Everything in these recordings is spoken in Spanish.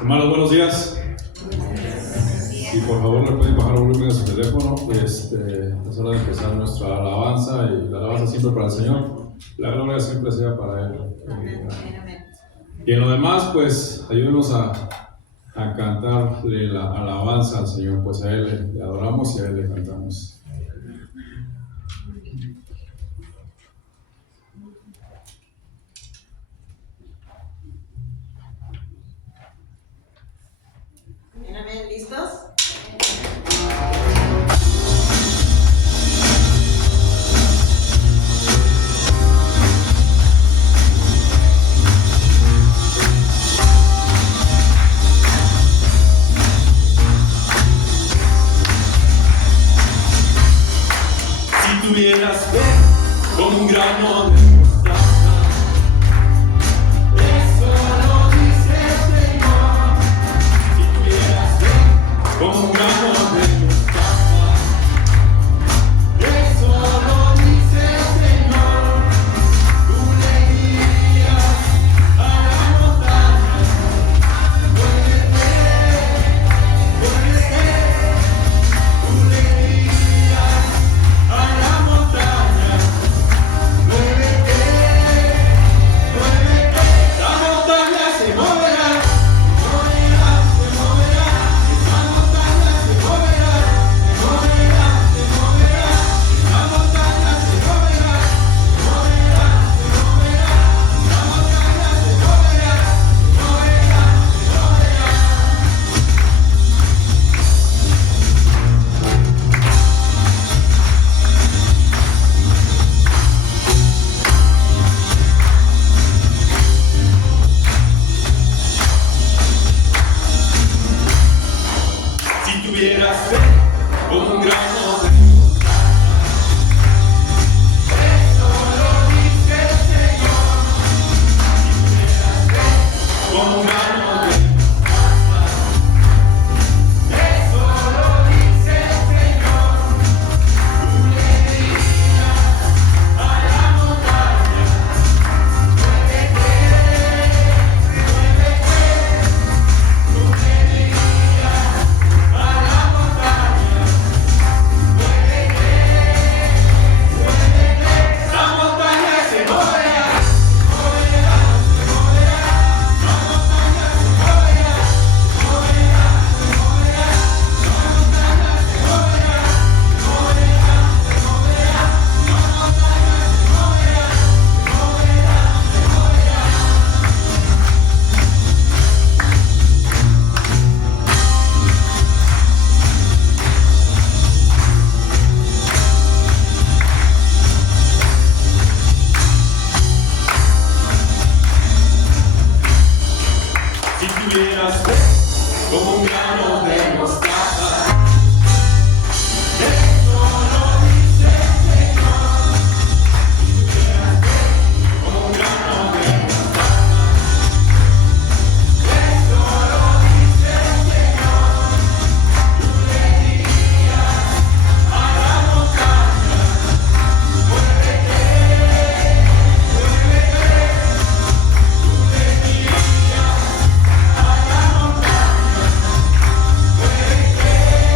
Hermanos, buenos días. Y por favor le pueden bajar el volumen de su teléfono. Es hora de empezar nuestra alabanza, y la alabanza siempre para el Señor. La gloria siempre sea para Él. Y en lo demás, pues ayúdenos a cantarle la alabanza al Señor, pues a Él le adoramos y a Él le cantamos. Amén, ¿listos? Si tuvieras fe como un grano de mostaza, eso lo dice el Señor. Si tuvieras fe como un grano de mostaza, eso lo dice el Señor. Tú le dirías a la montaña: muévete, muévete. Tú le dirías a la montaña: muévete, muévete. La montaña se moverá, moverá, se moverá. Esa montaña se moverá, moverá, se moverá. La montaña se moverá, moverá, se moverá. La montaña se moverá, moverá, se moverá. Si tuvieras fe como un grano de mostaza, eso lo dice el Señor. Si tuvieras fe como un grano de mostaza, eso lo dice el Señor. Tú le dirías a la montaña: muévete, muévete. Tú le dirías a la montaña: muévete, muévete. La montaña se moverá, moverá, se moverá. La montaña se moverá, moverá, se moverá. La montaña se moverá, moverá, se moverá. La montaña se moverá, moverá, se moverá. Si tuvieras fe como un grano de mostaza, eso lo dice el Señor. Si tuvieras fe como un grano de mostaza, eso lo dice el Señor. Tú le dirías a la montaña: muévete, muévete. Tú le dirías a la montaña: muévete,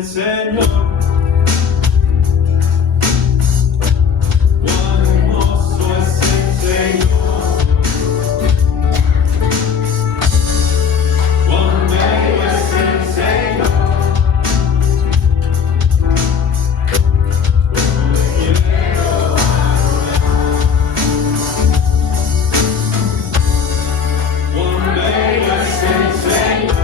el Señor. Cuán hermoso es el Señor. Cuán bello es el Señor. Cuán bello es el Señor.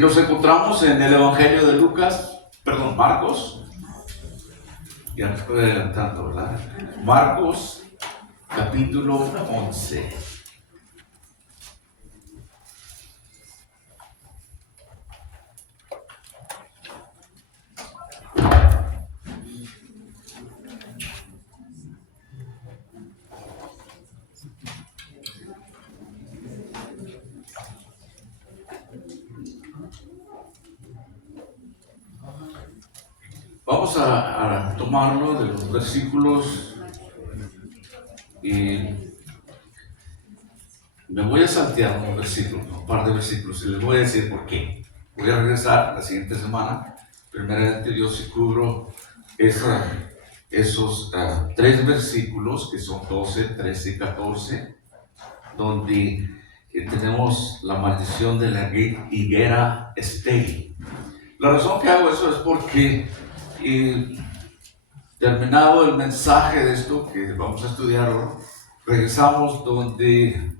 Y nos encontramos en el Evangelio de Marcos. Ya me estoy adelantando, ¿verdad? Marcos, capítulo 11. Vamos a tomarlo de los versículos y me voy a saltear un par de versículos y les voy a decir por qué. Voy a regresar la siguiente semana, primeramente Dios, si cubro esos 3 versículos que son 12, 13 y 14, donde tenemos la maldición de la higuera estéril. La razón que hago eso es porque terminado el mensaje de esto que vamos a estudiar ahora, regresamos donde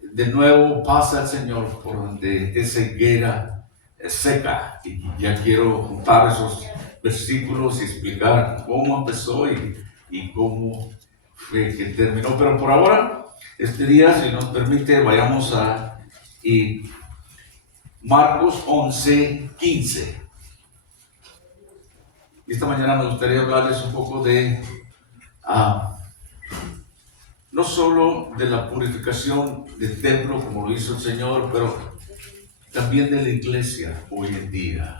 de nuevo pasa el Señor por donde esa higuera seca, y ya quiero juntar esos versículos y explicar cómo empezó y cómo fue que terminó. Pero por ahora, este día, si nos permite, vayamos a Marcos 11, 15. Esta mañana me gustaría hablarles un poco de, no solo de la purificación del templo como lo hizo el Señor, pero también de la iglesia hoy en día,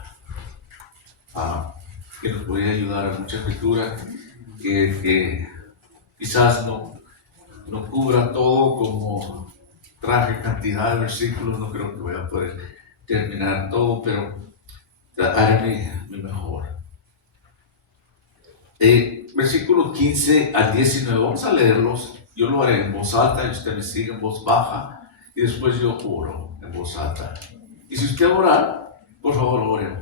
que nos podría ayudar a mucha escritura, que quizás no cubra todo como traje cantidad de versículos, no creo que voy a poder terminar todo, pero haré mi mejor. Versículo 15 al 19, vamos a leerlos. Yo lo haré en voz alta y usted me sigue en voz baja, y después yo oro en voz alta. Y si usted ora, por favor ore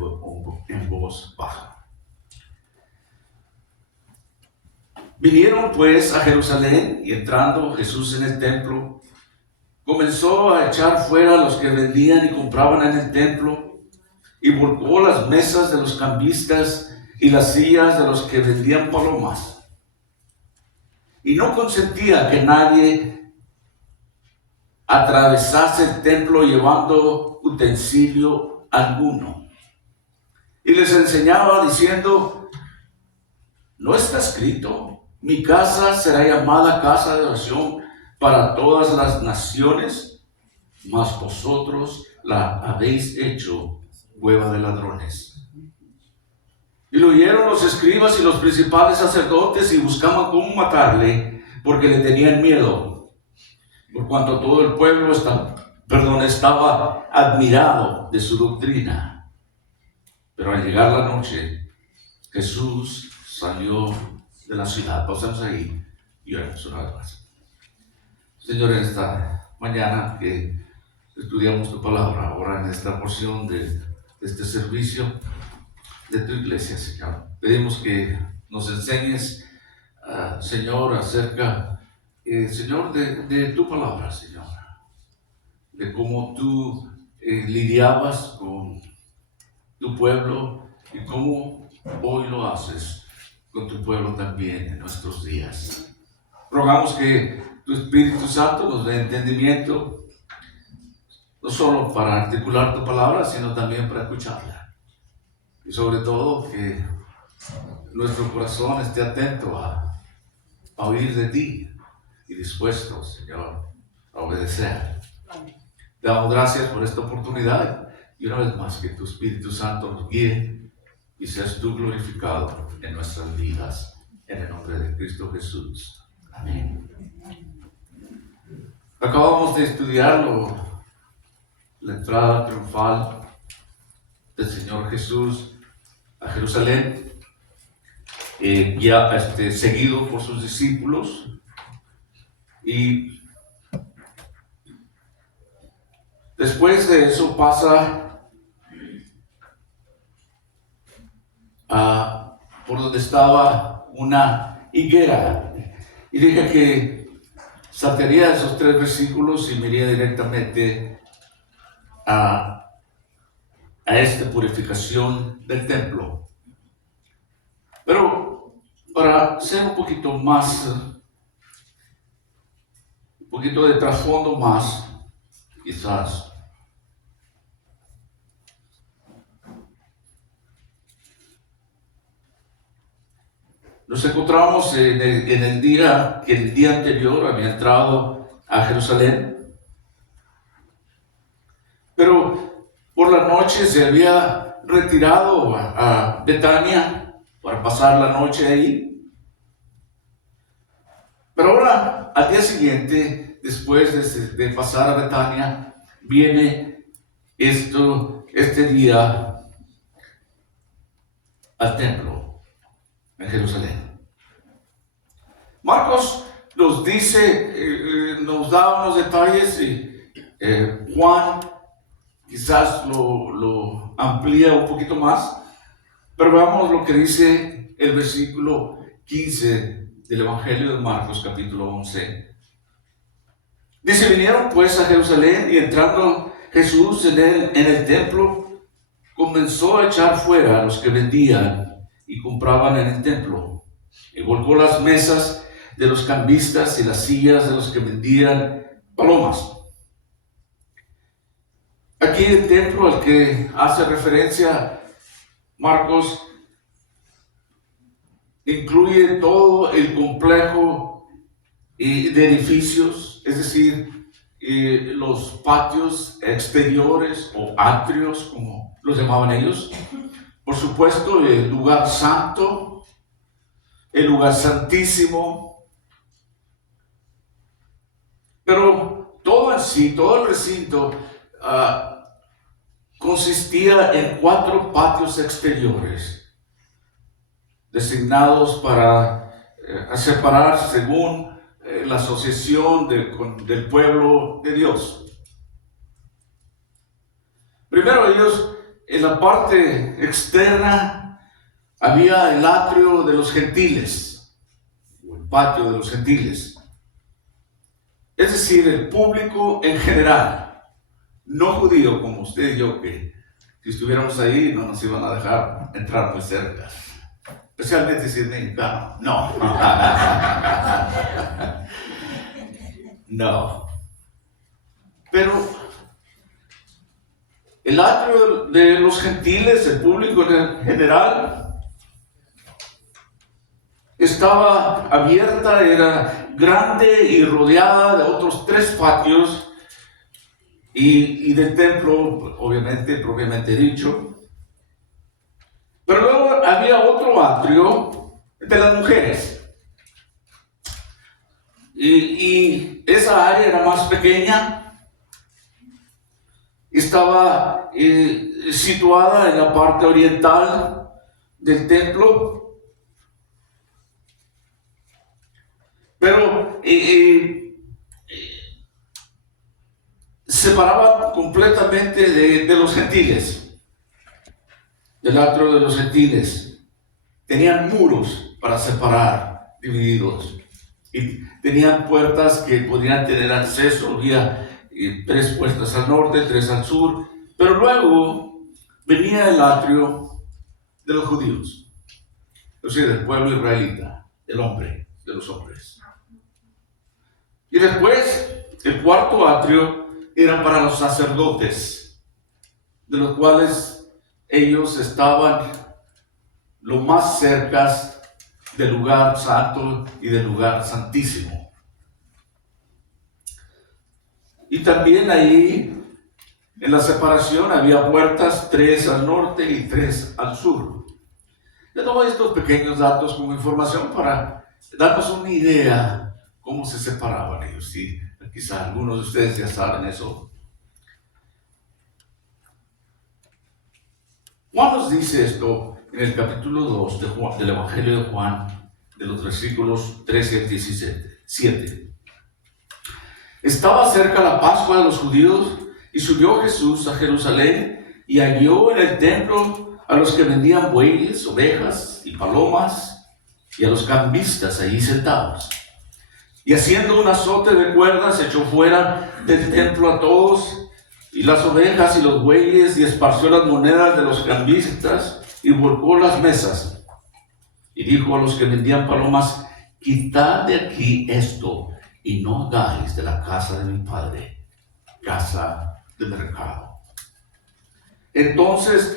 en voz baja. Vinieron pues a Jerusalén, y entrando Jesús en el templo, comenzó a echar fuera a los que vendían y compraban en el templo, y volcó las mesas de los cambistas y las sillas de los que vendían palomas. Y no consentía que nadie atravesase el templo llevando utensilio alguno. Y les enseñaba diciendo: ¿no está escrito, mi casa será llamada casa de oración para todas las naciones? Mas vosotros la habéis hecho cueva de ladrones. Y lo oyeron los escribas y los principales sacerdotes, y buscaban cómo matarle, porque le tenían miedo, por cuanto todo el pueblo estaba admirado de su doctrina. Pero al llegar la noche, Jesús salió de la ciudad. Pasamos ahí y oremos una vez más. Señor, en esta mañana que estudiamos tu palabra, ahora en esta porción de este servicio de tu iglesia, Señor, pedimos que nos enseñes, Señor, acerca, Señor, de tu palabra, Señor, de cómo tú lidiabas con tu pueblo y cómo hoy lo haces con tu pueblo también en nuestros días. Rogamos que tu Espíritu Santo nos dé entendimiento, no solo para articular tu palabra, sino también para escucharla. Y sobre todo que nuestro corazón esté atento a oír de ti y dispuesto, Señor, a obedecer. Te damos gracias por esta oportunidad, y una vez más que tu Espíritu Santo nos guíe y seas tú glorificado en nuestras vidas, en el nombre de Cristo Jesús. Amén. Acabamos de estudiar la entrada triunfal del Señor Jesús a Jerusalén, ya seguido por sus discípulos, y después de eso pasa por donde estaba una higuera, y dije que saltaría esos 3 versículos y me iría directamente a a esta purificación del templo. Pero para ser un poquito más, un poquito de trasfondo más, quizás. Nos encontramos en el día que el día anterior había entrado a Jerusalén, pero por la noche se había retirado a Betania para pasar la noche ahí. Pero ahora, al día siguiente, después de pasar a Betania, viene este día al templo en Jerusalén. Marcos nos dice, nos da unos detalles y Juan quizás lo amplía un poquito más, pero veamos lo que dice el versículo 15 del Evangelio de Marcos, capítulo 11. Dice: vinieron pues a Jerusalén, y entrando Jesús en el templo, comenzó a echar fuera a los que vendían y compraban en el templo, y volcó las mesas de los cambistas y las sillas de los que vendían palomas. Aquí el templo al que hace referencia Marcos incluye todo el complejo de edificios, es decir, los patios exteriores o atrios, como los llamaban ellos. Por supuesto, el lugar santo, el lugar santísimo. Pero todo en sí, todo el recinto, consistía en 4 patios exteriores designados para separar según la asociación del pueblo de Dios. Primero ellos, en la parte externa, había el atrio de los gentiles, o el patio de los gentiles, es decir, el público en general, no judío como usted y yo, que si estuviéramos ahí no nos iban a dejar entrar muy cerca. Especialmente si es mexicano. No. No. Pero el atrio de los gentiles, el público en general, estaba abierta, era grande y rodeada de otros 3 patios y del templo, obviamente, propiamente dicho. Pero luego había otro atrio de las mujeres. Y esa área era más pequeña. Estaba situada en la parte oriental del templo. Pero separaba completamente de los gentiles, del atrio de los gentiles. Tenían muros para separar, divididos, y tenían puertas que podían tener acceso. Había 3 puertas al norte, 3 al sur, pero luego venía el atrio de los judíos, es decir, del pueblo israelita, del hombre, de los hombres. Y después, el cuarto atrio era para los sacerdotes, de los cuales ellos estaban lo más cerca del lugar santo y del lugar santísimo. Y también ahí, en la separación, había puertas, 3 al norte y 3 al sur. Les doy estos pequeños datos como información para darnos una idea cómo se separaban ellos. Sí, quizá algunos de ustedes ya saben eso. Juan nos dice esto en el capítulo 2 del Evangelio de Juan, de los versículos 13 al 17. Estaba cerca la Pascua de los judíos, y subió Jesús a Jerusalén, y halló en el templo a los que vendían bueyes, ovejas y palomas, y a los cambistas allí sentados. Y haciendo un azote de cuerdas, echó fuera del templo a todos y las ovejas y los bueyes, y esparció las monedas de los cambistas, y volcó las mesas. Y dijo a los que vendían palomas: quitad de aquí esto, y no hagáis de la casa de mi padre casa de mercado. Entonces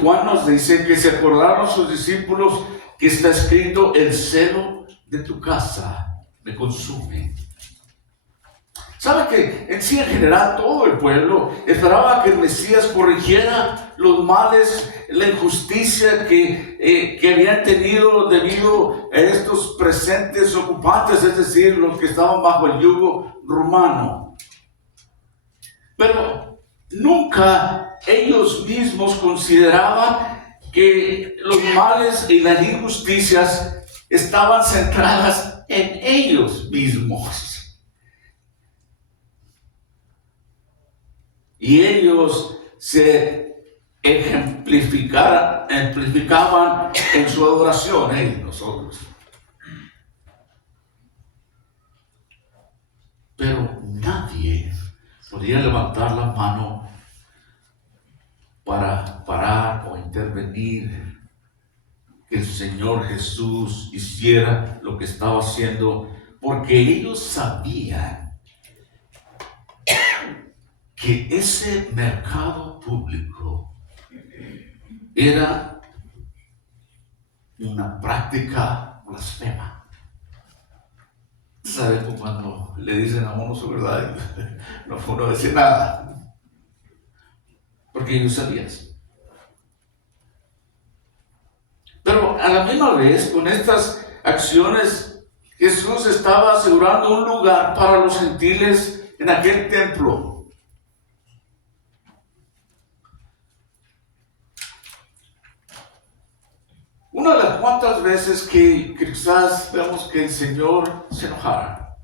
Juan nos dice que se acordaron sus discípulos que está escrito: el celo de tu casa me consume. ¿Sabe que en sí, en general, todo el pueblo esperaba que el Mesías corrigiera los males, la injusticia que habían tenido debido a estos presentes ocupantes, es decir, los que estaban bajo el yugo romano? Pero nunca ellos mismos consideraban que los males y las injusticias estaban centradas en ellos mismos. Y ellos se amplificaban en su adoración, nosotros. Pero nadie podía levantar la mano para parar o intervenir que el Señor Jesús hiciera lo que estaba haciendo, porque ellos sabían que ese mercado público era una práctica blasfema. ¿Sabe cuando le dicen a uno su verdad? No uno dice nada, porque ellos sabían. Pero a la misma vez, con estas acciones, Jesús estaba asegurando un lugar para los gentiles en aquel templo. Una de las cuantas veces que quizás vemos que el Señor se enojara,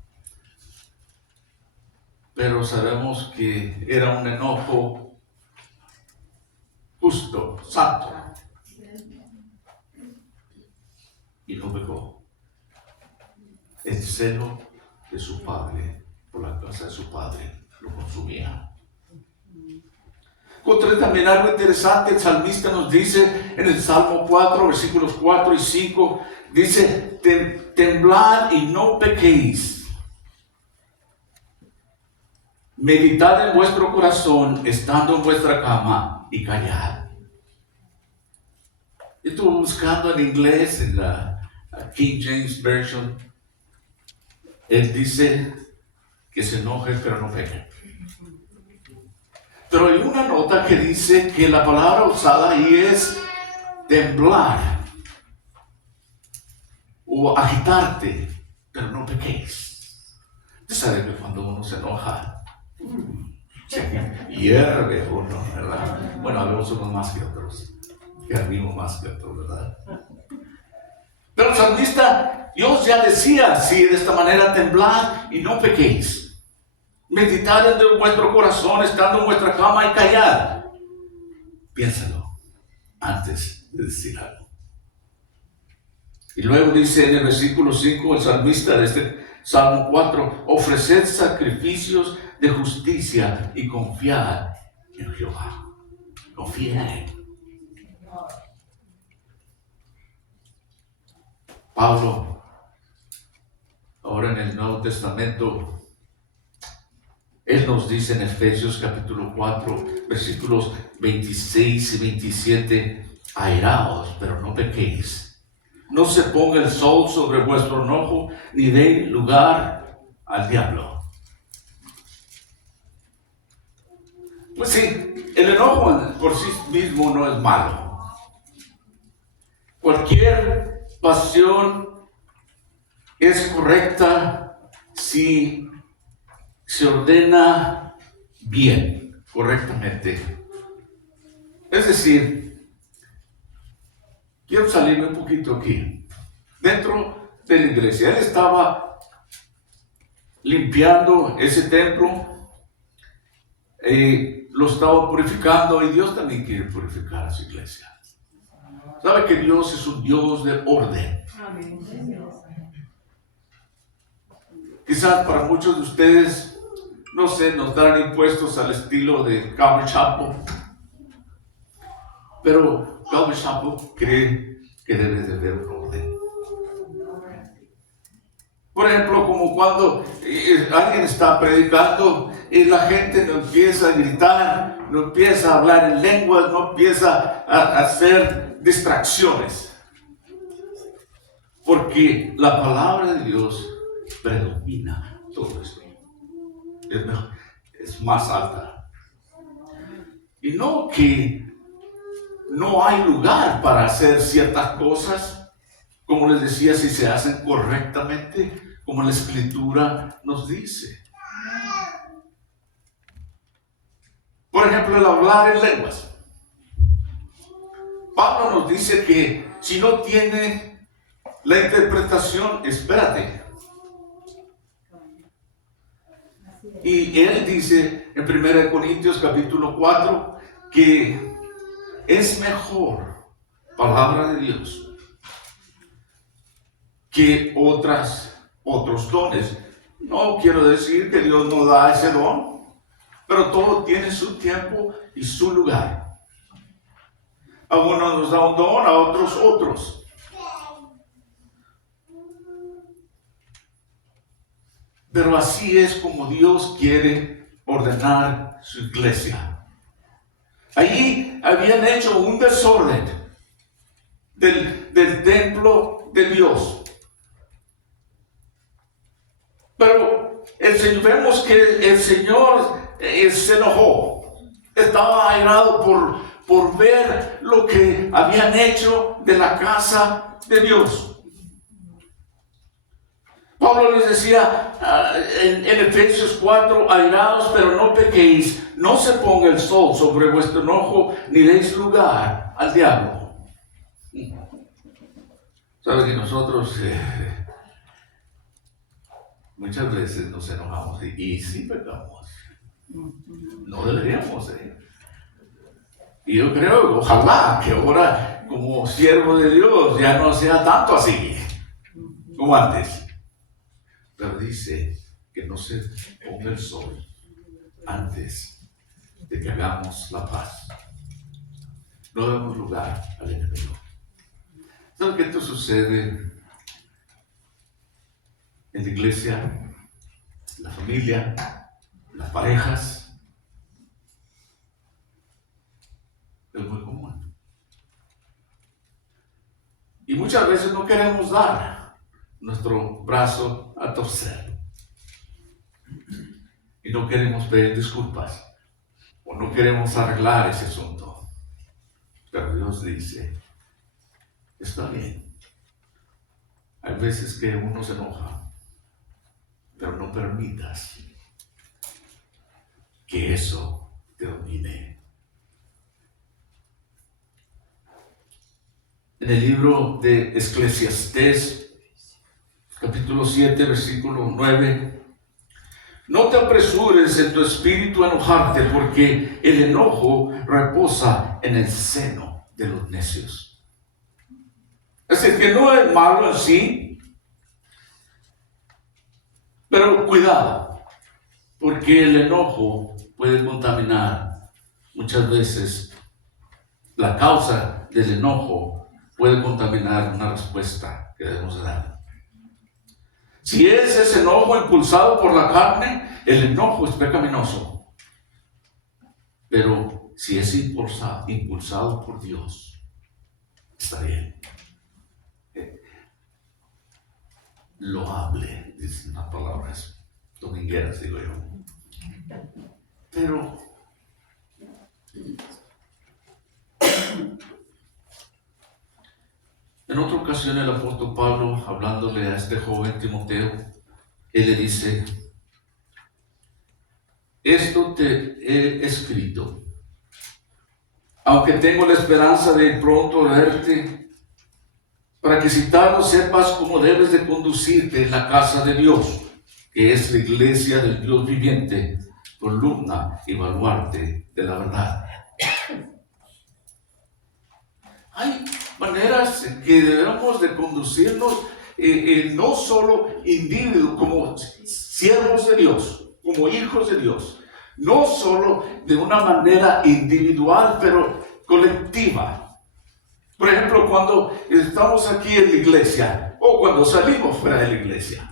pero sabemos que era un enojo justo, santo, y no pecó. El celo de su padre por la casa de su padre lo consumía. Encontré también algo interesante. El salmista nos dice en el Salmo 4, versículos 4 y 5, dice: temblad y no pequéis. Meditad en vuestro corazón estando en vuestra cama y callad. Estuve buscando en inglés, en la King James Version. Él dice que se enoje pero no peque. Pero hay una nota que dice que la palabra usada ahí es temblar o agitarte, pero no pequéis. Usted sabe que cuando uno se enoja, hierve uno, ¿verdad? Bueno, habemos unos más que otros, que ardimos más que otros, ¿verdad? Pero el salmista, Dios ya decía así, de esta manera: temblad y no pequéis. Meditad en vuestro corazón estando en vuestra cama y callad. Piénsalo antes de decir algo. Y luego dice en el versículo 5 el salmista de este Salmo 4: ofreced sacrificios de justicia y confiad en Jehová. Confía en Él. Pablo, ahora en el Nuevo Testamento, él nos dice en Efesios capítulo 4, versículos 26 y 27, airaos, pero no pequéis. No se ponga el sol sobre vuestro enojo, ni deis lugar al diablo. Pues sí, el enojo por sí mismo no es malo. Cualquier pasión es correcta si se ordena bien, correctamente. Es decir, quiero salirme un poquito aquí. Dentro de la iglesia, él estaba limpiando ese templo, lo estaba purificando, y Dios también quiere purificar a su iglesia. Sabe que Dios es un Dios de orden. Quizás para muchos de ustedes no sé, nos dan impuestos al estilo de Calvary Chapel. Pero Calvary Chapel cree que debe de haber un orden. Por ejemplo, como cuando alguien está predicando y la gente no empieza a gritar, no empieza a hablar en lenguas, no empieza a hacer distracciones. Porque la palabra de Dios predomina todo esto. Es más alta. Y no que no hay lugar para hacer ciertas cosas, como les decía, si se hacen correctamente, como la Escritura nos dice. Por ejemplo, el hablar en lenguas. Pablo nos dice que si no tiene la interpretación, espérate. Y él dice en 1 Corintios capítulo 4 que es mejor palabra de Dios que otros dones. No quiero decir que Dios no da ese don, pero todo tiene su tiempo y su lugar. A unos nos da un don, a otros otros. Pero así es como Dios quiere ordenar su iglesia. Allí habían hecho un desorden del templo de Dios. Pero vemos que el Señor se enojó. Estaba airado por ver lo que habían hecho de la casa de Dios. Pablo les decía en Efesios 4, airados, pero no pequéis, no se ponga el sol sobre vuestro enojo, ni deis lugar al diablo. ¿Sabe que nosotros muchas veces nos enojamos y sí pecamos? No deberíamos. Y yo creo, ojalá que ahora como siervo de Dios ya no sea tanto así como antes. Pero dice que no se ponga el sol antes de que hagamos la paz. No demos lugar al enemigo. ¿Sabe qué esto sucede en la iglesia, en la familia, en las parejas? Es muy común. Y muchas veces no queremos dar nuestro brazo a torcer. Y no queremos pedir disculpas. O no queremos arreglar ese asunto. Pero Dios dice, está bien. Hay veces que uno se enoja. Pero no permitas que eso te domine. En el libro de Eclesiastés, capítulo 7, versículo 9. No te apresures en tu espíritu a enojarte, porque el enojo reposa en el seno de los necios. Es decir, que no es malo en sí, pero cuidado, porque el enojo puede contaminar muchas veces. La causa del enojo puede contaminar una respuesta que debemos dar. Si es ese enojo impulsado por la carne, el enojo es pecaminoso. Pero si es impulsado por Dios, está bien. Loable, dicen las palabras domingueras, digo yo. Pero en otra ocasión el apóstol Pablo, hablándole a este joven Timoteo, él le dice, esto te he escrito, aunque tengo la esperanza de pronto verte, para que si tardo sepas cómo debes de conducirte en la casa de Dios, que es la iglesia del Dios viviente, columna y baluarte de la verdad. Hay maneras en que debemos de conducirnos, no solo individuos, como siervos de Dios, como hijos de Dios, no solo de una manera individual, pero colectiva. Por ejemplo, cuando estamos aquí en la iglesia o cuando salimos fuera de la iglesia,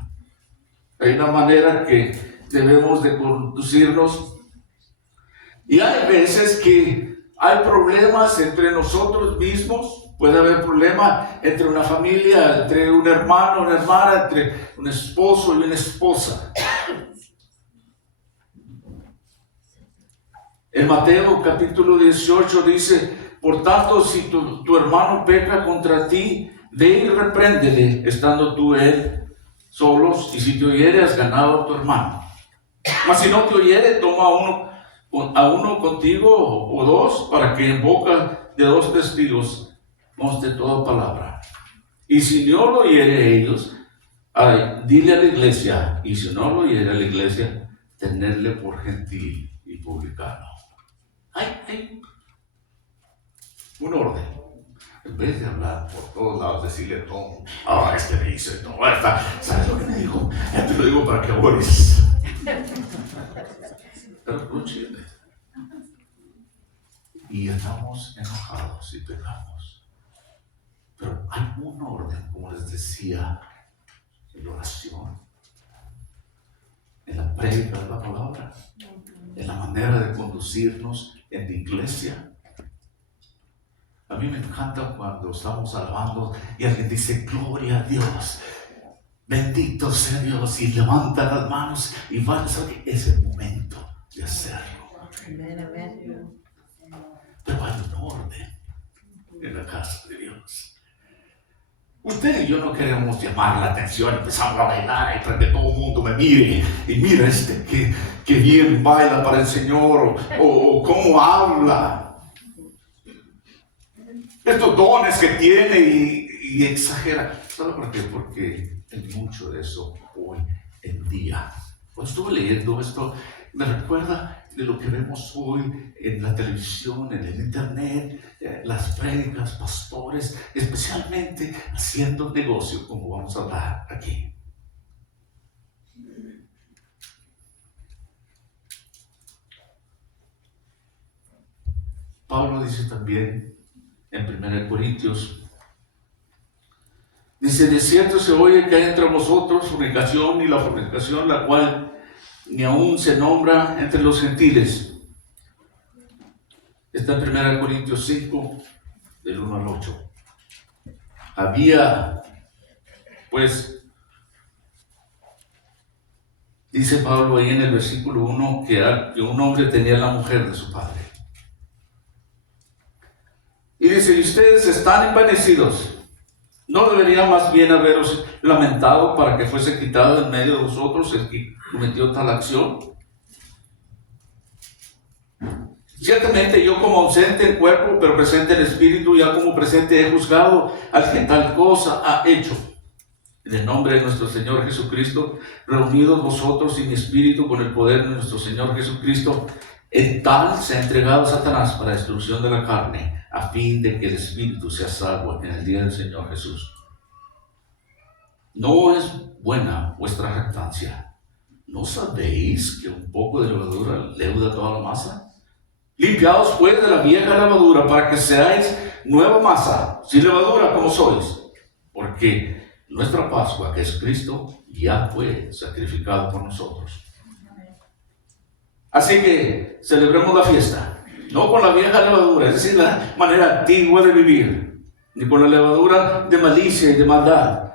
hay una manera que debemos de conducirnos, y hay veces que hay problemas entre nosotros mismos. Puede haber problemas entre una familia, entre un hermano, una hermana, entre un esposo y una esposa. En Mateo capítulo 18 dice: por tanto, si tu hermano peca contra ti, ve y repréndele, estando tú y él solos, y si te oyere, has ganado a tu hermano. Mas si no te oyere, toma a uno contigo o dos, para que en boca de dos testigos conste toda palabra. Y si no lo oyere ellos, dile a la iglesia, y si no lo oyere a la iglesia, tenerle por gentil y publicano. Hay un orden. En vez de hablar por todos lados, decirle todo: este me dice, no, ¿sabes lo que me dijo? Te lo digo para que ores. Pero escúcheme. Y estamos enojados y pecamos. Pero hay un orden, como les decía, en la oración, en la prédica de la palabra, en la manera de conducirnos en la iglesia. A mí me encanta cuando estamos alabando y alguien dice: gloria a Dios, bendito sea Dios, y levanta las manos y va a decir: es el momento de hacerlo. Pero hay un orden en la casa de Dios. Usted y yo no queremos llamar la atención, empezamos a bailar y para que todo el mundo me mire y mira que bien baila para el Señor, o cómo habla, estos dones que tiene y exagera. ¿Sabe por qué? Porque hay mucho de eso hoy en día. Cuando estuve leyendo esto, me recuerda de lo que vemos hoy en la televisión, en el internet, las prédicas, pastores, especialmente haciendo negocio, como vamos a hablar aquí. Pablo dice también en 1 Corintios, dice: de cierto se oye que hay entre vosotros fornicación, y la fornicación, la cual ni aún se nombra entre los gentiles. Está en 1 Corintios 5, del 1 al 8. Había, pues, dice Pablo ahí en el versículo 1, que un hombre tenía la mujer de su padre. Y dice: y ustedes están envanecidos. ¿No debería más bien haberos lamentado para que fuese quitado en medio de vosotros el que cometió tal acción? Ciertamente yo, como ausente en cuerpo, pero presente en espíritu, ya como presente he juzgado al que tal cosa ha hecho. En el nombre de nuestro Señor Jesucristo, reunidos vosotros y mi espíritu con el poder de nuestro Señor Jesucristo, en tal se ha entregado Satanás para destrucción de la carne, a fin de que el espíritu sea salvo en el día del Señor Jesús. ¿No es buena vuestra jactancia? ¿No sabéis que un poco de levadura leuda toda la masa? Limpiaos pues de la vieja levadura, para que seáis nueva masa, sin levadura como sois, porque nuestra Pascua, que es Cristo, ya fue sacrificado por nosotros. Así que celebremos la fiesta, no con la vieja levadura, es decir, la manera antigua de vivir, ni con la levadura de malicia y de maldad,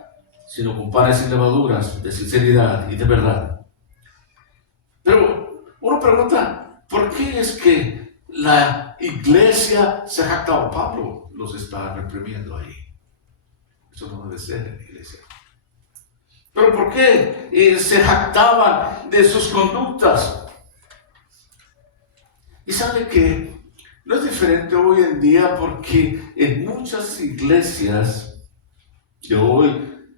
sino con panes sin levaduras, de sinceridad y de verdad. Pero uno pregunta, ¿por qué es que la iglesia se jactaba? Pablo los está reprimiendo ahí. Eso no debe ser en la iglesia. ¿Pero por qué se jactaban de sus conductas? Y sabe que no es diferente hoy en día, porque en muchas iglesias de hoy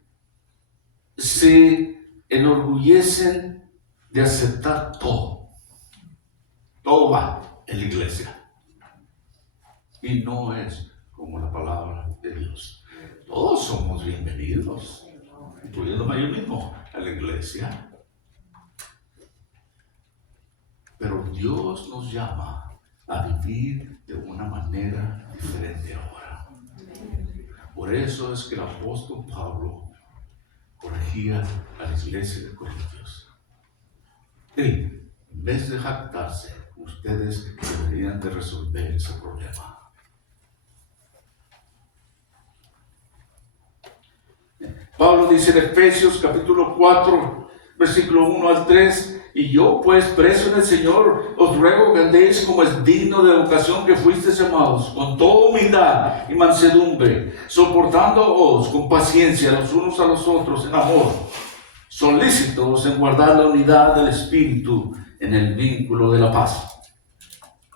se enorgullecen de aceptar todo. Todo va en la iglesia. Y no es como la palabra de Dios. Todos somos bienvenidos, incluyéndome yo mismo, a la iglesia. Pero Dios nos llama a vivir de una manera diferente ahora. Por eso es que el apóstol Pablo corregía a la iglesia de Corintios. En vez de jactarse, ustedes deberían de resolver ese problema. Pablo dice en Efesios capítulo 4, versículo 1 al 3, y yo pues preso en el Señor, os ruego que andéis como es digno de la vocación que fuisteis llamados, con toda humildad y mansedumbre, soportándoos con paciencia los unos a los otros en amor, solícitos en guardar la unidad del Espíritu en el vínculo de la paz.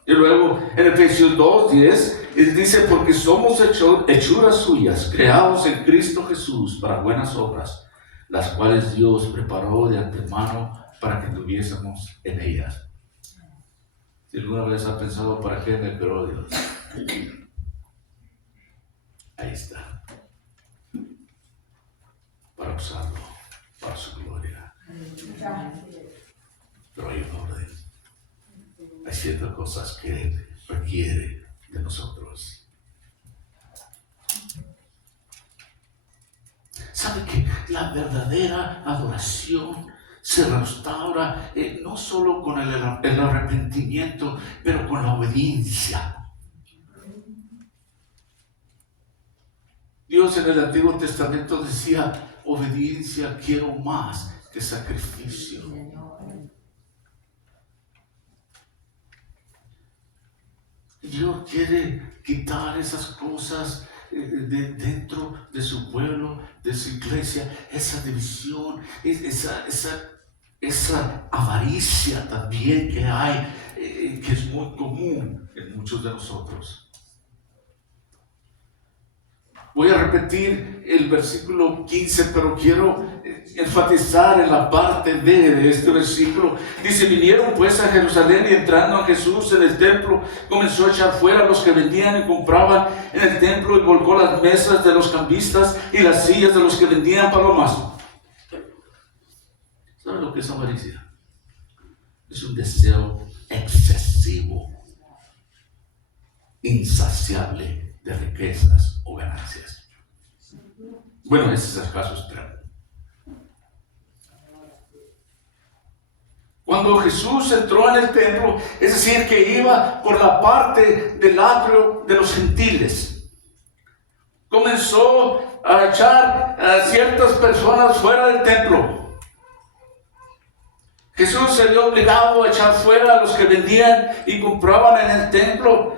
Y luego en Efesios 2:10 dice, porque somos hechuras suyas, creados en Cristo Jesús para buenas obras, las cuales Dios preparó de antemano para que tuviésemos en ellas. Si alguna vez ha pensado para qué me creó Dios, ahí está, para usarlo, para su gloria. Pero hay un orden. Hay ciertas cosas que requiere de nosotros. ¿Sabe que la verdadera adoración se restaura no solo con el arrepentimiento, pero con la obediencia? Dios en el Antiguo Testamento decía, obediencia quiero más que sacrificio. Dios quiere quitar esas cosas dentro de su pueblo, de su iglesia, esa división, esa avaricia también que hay, que es muy común en muchos de nosotros. Voy a repetir el versículo 15, pero quiero enfatizar en la parte de este versículo. Dice, vinieron pues a Jerusalén y entrando a Jesús en el templo, comenzó a echar fuera a los que vendían y compraban en el templo y volcó las mesas de los cambistas y las sillas de los que vendían palomas. ¿Sabe lo que es avaricia? Es un deseo excesivo, insaciable de riquezas o ganancias. Bueno, ese es el caso extremo. Cuando Jesús entró en el templo, es decir, que iba por la parte del atrio de los gentiles, comenzó a echar a ciertas personas fuera del templo. Jesús se vio obligado a echar fuera a los que vendían y compraban en el templo.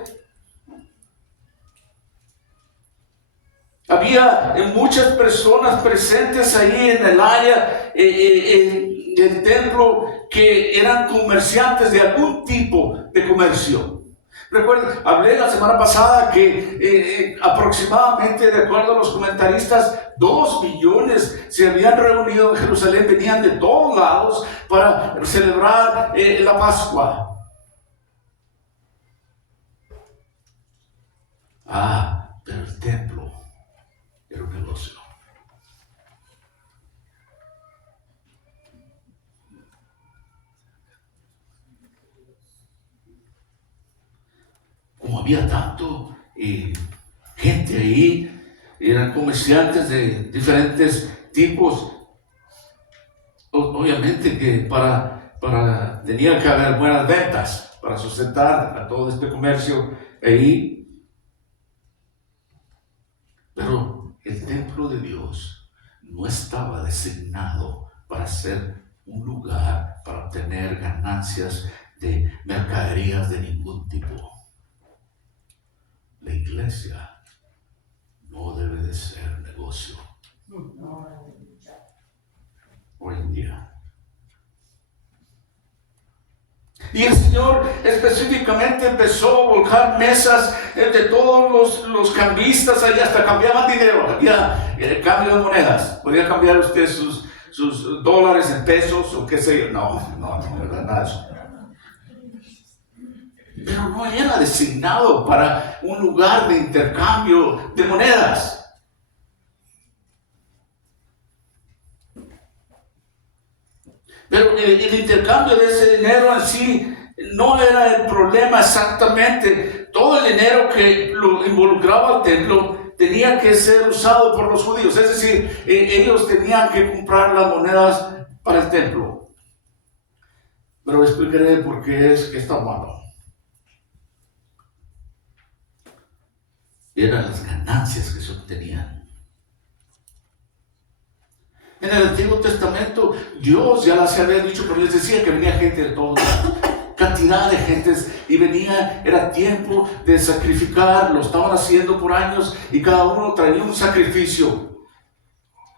Había muchas personas presentes ahí en el área del templo que eran comerciantes de algún tipo de comercio. Recuerden, hablé la semana pasada que aproximadamente, de acuerdo a los comentaristas, 2 millones se habían reunido en Jerusalén, venían de todos lados para celebrar la Pascua. Pero el templo era un negocio. Como había tanto gente ahí, eran comerciantes de diferentes tipos. Obviamente que tenía que haber buenas ventas para sustentar a todo este comercio ahí. Pero el templo de Dios no estaba designado para ser un lugar para obtener ganancias de mercaderías de ningún tipo. La iglesia no debe de ser negocio. Hoy en día. Y el Señor específicamente empezó a volcar mesas de todos los cambistas, ahí hasta cambiaban dinero, había cambio de monedas. Podía cambiar usted sus dólares en pesos o qué sé yo. No, nada de eso. Pero no era designado para un lugar de intercambio de monedas. Pero el intercambio de ese dinero en sí no era el problema exactamente. Todo el dinero que lo involucraba al templo tenía que ser usado por los judíos. Es decir, ellos tenían que comprar las monedas para el templo. Pero explicaré por qué es que está malo. Eran las ganancias que se obtenían. En el Antiguo Testamento, Dios ya las había dicho, pero les decía que venía gente de todos lados, cantidad de gentes, y era tiempo de sacrificar, lo estaban haciendo por años, y cada uno traía un sacrificio.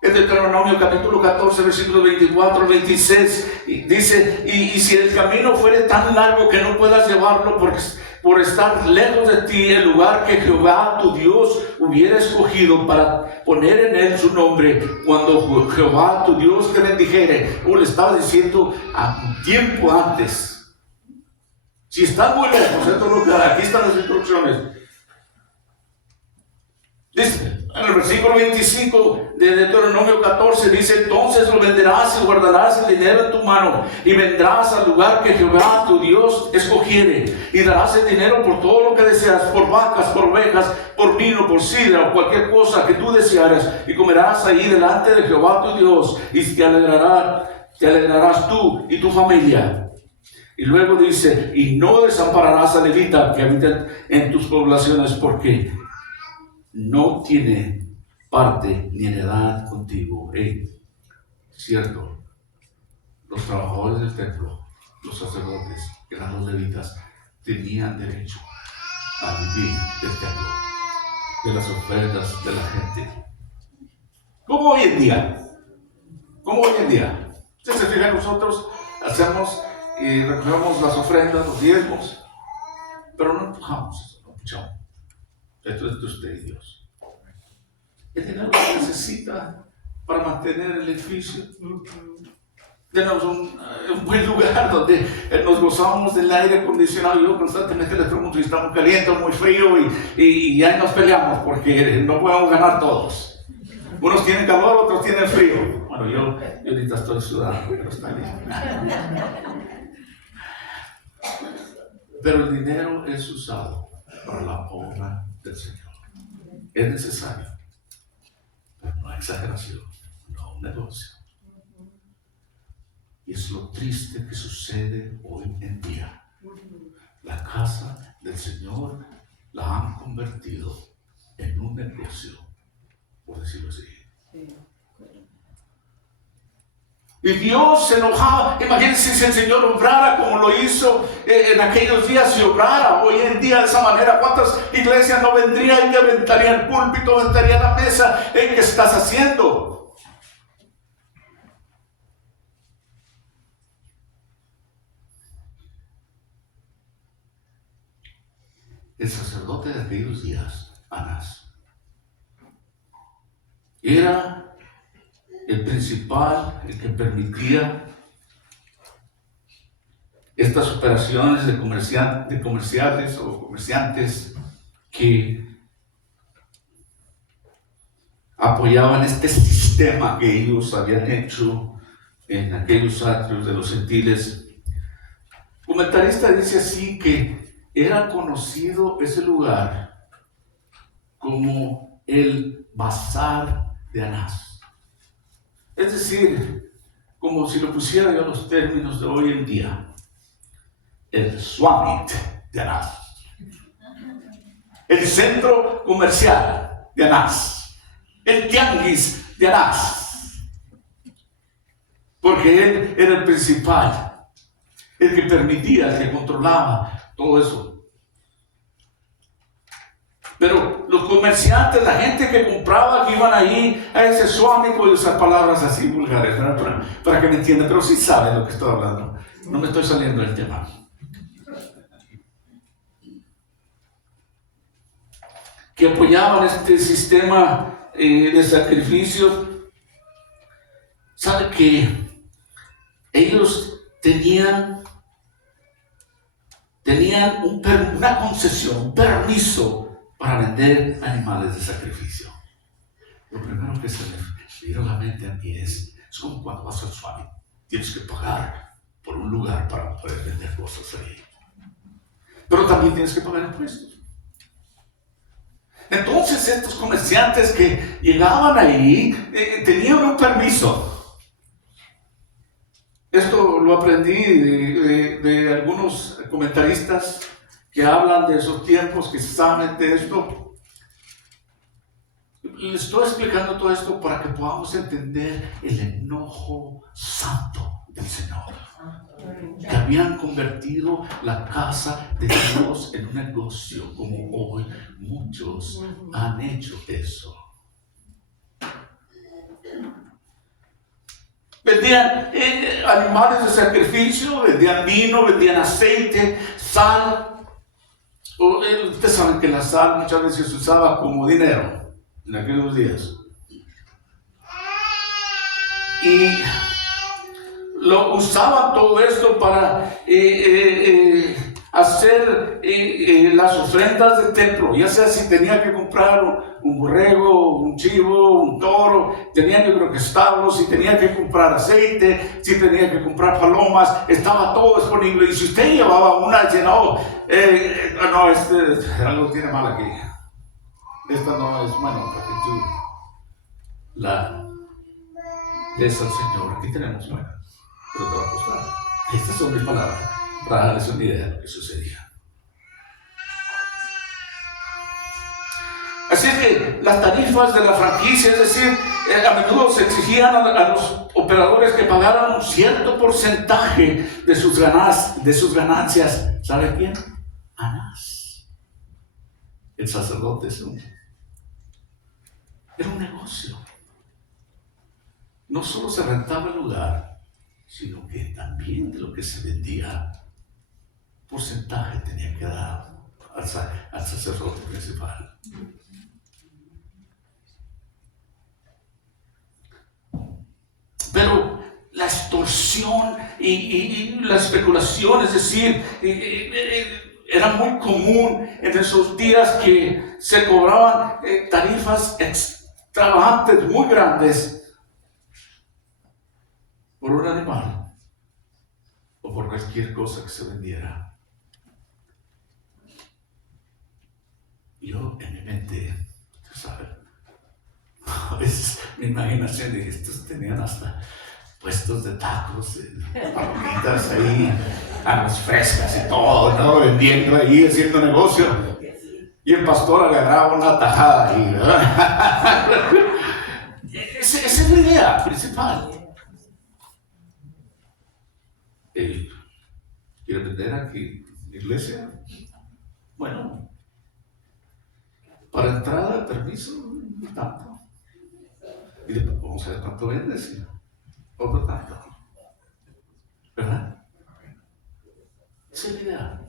En Deuteronomio capítulo 14, versículos 24 al 26, dice, y si el camino fuere tan largo que no puedas llevarlo por estar lejos de ti, el lugar que Jehová tu Dios hubiera escogido para poner en él su nombre, cuando Jehová tu Dios te bendijere, como le estaba diciendo a tiempo antes. Si estás muy lejos, aquí están las instrucciones. Dice, en el versículo 25 de Deuteronomio 14, dice, entonces lo venderás y guardarás el dinero en tu mano, y vendrás al lugar que Jehová tu Dios escogiere, y darás el dinero por todo lo que deseas, por vacas, por ovejas, por vino, por sidra, o cualquier cosa que tú desearas, y comerás ahí delante de Jehová tu Dios, y te alegrarás tú y tu familia. Y luego dice, y no desampararás al levita que habita en tus poblaciones, porque no tiene parte ni heredad contigo. Cierto, los trabajadores del templo, los sacerdotes, que eran los levitas, tenían derecho a vivir del templo, de las ofrendas de la gente. Como hoy en día. Ustedes se fijan, nosotros hacemos y recogemos las ofrendas, los diezmos, pero no empujamos eso, no empujamos. Esto es de usted y Dios. El dinero que necesita para mantener el edificio. Tenemos un buen lugar donde nos gozamos del aire acondicionado. Yo constantemente les pregunto si está muy caliente o muy frío, y ahí nos peleamos porque no podemos ganar todos. Unos tienen calor, otros tienen frío. Bueno, yo ahorita estoy sudando, pero está bien. Pero el dinero es usado para la obra del Señor. Es necesario, pero no exageración, no un negocio. Y es lo triste que sucede hoy en día. La casa del Señor la han convertido en un negocio, por decirlo así. Y Dios se enojaba. Imagínense si el Señor obrara como lo hizo en aquellos días, si obrara hoy en día de esa manera. ¿Cuántas iglesias no vendrían y aventarían el púlpito, aventarían la mesa? ¿Qué estás haciendo? El sacerdote de aquellos días, Anás, era el principal, el que permitía estas operaciones de comerciantes o comerciantes que apoyaban este sistema que ellos habían hecho en aquellos atrios de los gentiles. El comentarista dice así que era conocido ese lugar como el Bazar de Anás. Es decir, como si lo pusiera yo a los términos de hoy en día, el Summit de Anás, el centro comercial de Anás, el tianguis de Anás, porque él era el principal, el que permitía, el que controlaba todo eso. Pero los comerciantes, la gente que compraba, que iban ahí a ese suami, con esas palabras así vulgares, para que me entiendan, pero sí saben lo que estoy hablando. No me estoy saliendo del tema. Que apoyaban este sistema de sacrificios. ¿Sabe que ellos tenían una concesión, un permiso para vender animales de sacrificio? Lo primero que se me vino a la mente a mí es como cuando vas al Swami, tienes que pagar por un lugar para poder vender cosas ahí. pero también tienes que pagar impuestos. Entonces estos comerciantes que llegaban ahí tenían un permiso. Esto lo aprendí de algunos comentaristas que hablan de esos tiempos, que saben de esto. Les estoy explicando todo esto para que podamos entender el enojo santo del Señor. Que habían convertido la casa de Dios en un negocio, como hoy muchos han hecho eso. Vendían animales de sacrificio, vendían vino, vendían aceite, sal. Ustedes saben que la sal muchas veces se usaba como dinero en aquellos días. Y lo usaban todo esto para hacer las ofrendas del templo, ya sea si tenía que comprar un borrego, un chivo, un toro, tenía yo creo que establos, si tenía que comprar aceite, si tenía que comprar palomas, estaba todo disponible. Y si usted llevaba una, decía, no, algo tiene mal aquí, esta no es bueno, porque tú la des al Señor, aquí tenemos buena, pero te va a costar. Estas son mis palabras para darles una idea de lo que sucedía. Así es que las tarifas de la franquicia, es decir, a menudo se exigían a los operadores que pagaran un cierto porcentaje de sus ganancias. ¿Sabe quién? Anás, el sacerdote. Era un negocio. No solo se rentaba el lugar, sino que también de lo que se vendía, porcentaje tenía que dar al sacerdote principal. Pero la extorsión y la especulación, es decir, era muy común en esos días que se cobraban tarifas extravagantes, muy grandes, por un animal o por cualquier cosa que se vendiera. Yo en mi mente, ¿sabes? A veces mi imaginación de estos tenían hasta puestos de tacos, palomitas ahí, aguas frescas y todo, ¿no? Vendiendo ahí, haciendo negocio. Y el pastor agarraba una tajada ahí, ¿verdad? Esa es la idea principal. ¿Quiere vender aquí iglesia? Bueno, para entrada, permiso, no tanto. Y después vamos a ver cuánto vendes, y otro tanto. ¿Verdad? Esa es la idea.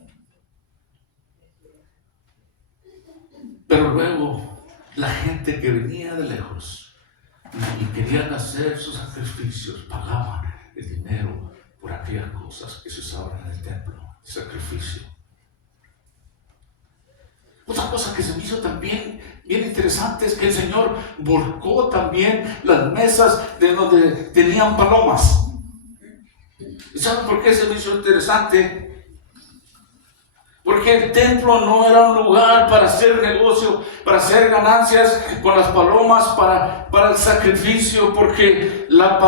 Pero luego, la gente que venía de lejos y querían hacer sus sacrificios, pagaban el dinero por aquellas cosas que se usaban en el templo, sacrificio. Otra cosa que se me hizo también bien interesante es que el Señor volcó también las mesas de donde tenían palomas. ¿Y saben por qué se me hizo interesante? Porque el templo no era un lugar para hacer negocio, para hacer ganancias con las palomas, para el sacrificio, porque las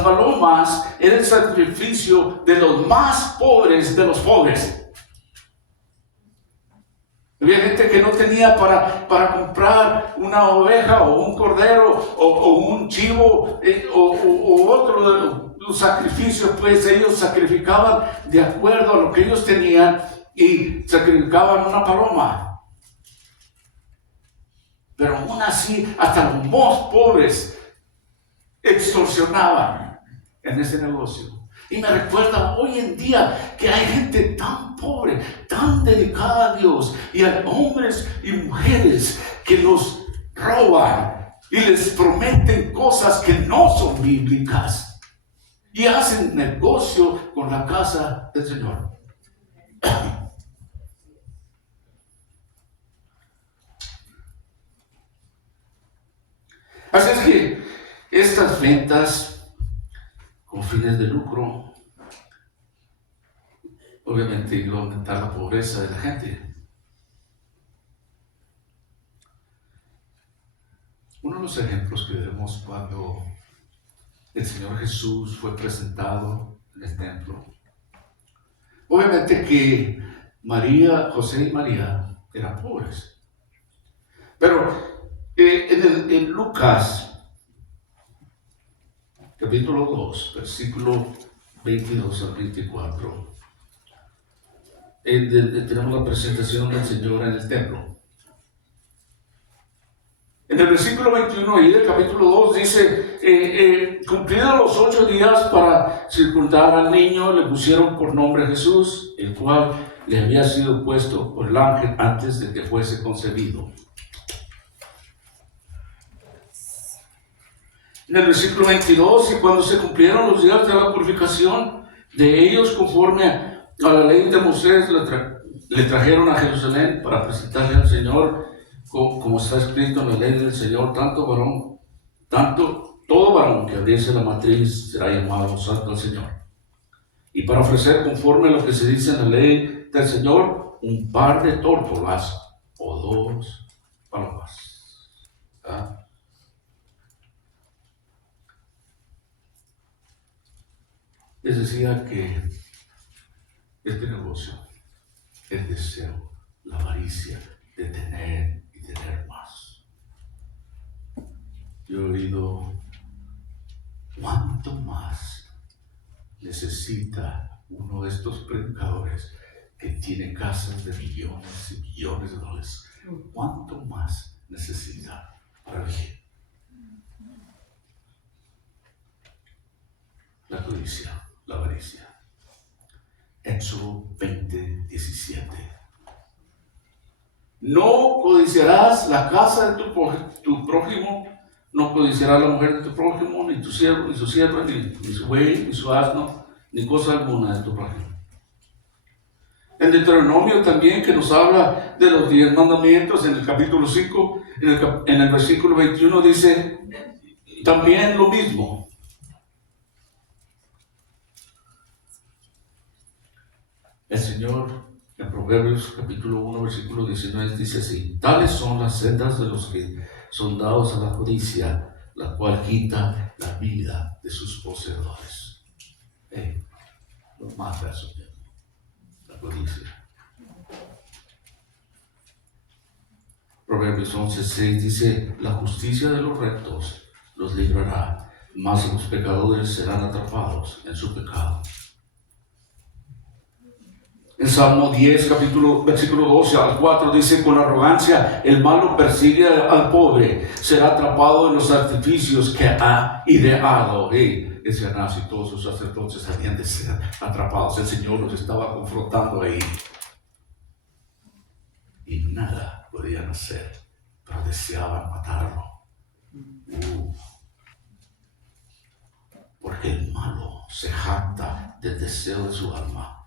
palomas eran el sacrificio de los más pobres de los pobres. Había gente que no tenía para comprar una oveja o un cordero o un chivo o otro de los sacrificios, pues ellos sacrificaban de acuerdo a lo que ellos tenían y sacrificaban una paloma. Pero aún así, hasta los más pobres extorsionaban en ese negocio. Y me recuerda hoy en día que hay gente tan pobre, tan dedicada a Dios, y hay hombres y mujeres que los roban y les prometen cosas que no son bíblicas y hacen negocio con la casa del Señor. Así es que estas ventas con fines de lucro obviamente iba a aumentar la pobreza de la gente. Uno de los ejemplos que vemos cuando el Señor Jesús fue presentado en el templo, obviamente que María, José y María eran pobres, pero en Lucas capítulo 2, versículo 22 al 24, tenemos la presentación del Señor en el templo. En el versículo 21 ahí del capítulo 2 dice, cumplidos los 8 días para circundar al niño, le pusieron por nombre Jesús, el cual le había sido puesto por el ángel antes de que fuese concebido. En el versículo 22, y cuando se cumplieron los días de la purificación de ellos conforme a la ley de Moisés, le trajeron a Jerusalén para presentarle al Señor, como está escrito en la ley del Señor, todo varón que abriese la matriz será llamado santo al Señor. Y para ofrecer conforme a lo que se dice en la ley del Señor, un par de tórtolas o 2 palomas. ¿Ah? Les decía que este negocio, el deseo, la avaricia de tener y tener más. Yo he oído cuánto más necesita uno de estos predicadores que tiene casas de millones y millones de dólares. ¿Cuánto más necesita para vivir? La codicia, la avaricia. Éxodo 20:17. No codiciarás la casa de tu prójimo, no codiciarás la mujer de tu prójimo, ni tu siervo, ni su sierva, ni su buey, ni su asno, ni cosa alguna de tu prójimo. En Deuteronomio también, que nos habla de los 10 mandamientos, en el capítulo 5, en el versículo 21 dice también lo mismo. El Señor en Proverbios capítulo 1 versículo 19 dice así: tales son las sendas de los que son dados a la codicia, la cual quita la vida de sus poseedores. Los mata eso mismo, la codicia. Proverbios 11:6 dice: la justicia de los rectos los librará, mas los pecadores serán atrapados en su pecado. En Salmo 10, versículo 12 al 4 dice: con arrogancia el malo persigue al pobre, será atrapado en los artificios que ha ideado. Ese Anás y todos sus sacerdotes habían de ser atrapados. El Señor los estaba confrontando ahí. Y nada podían hacer, pero deseaban matarlo. Porque el malo se jacta del deseo de su alma.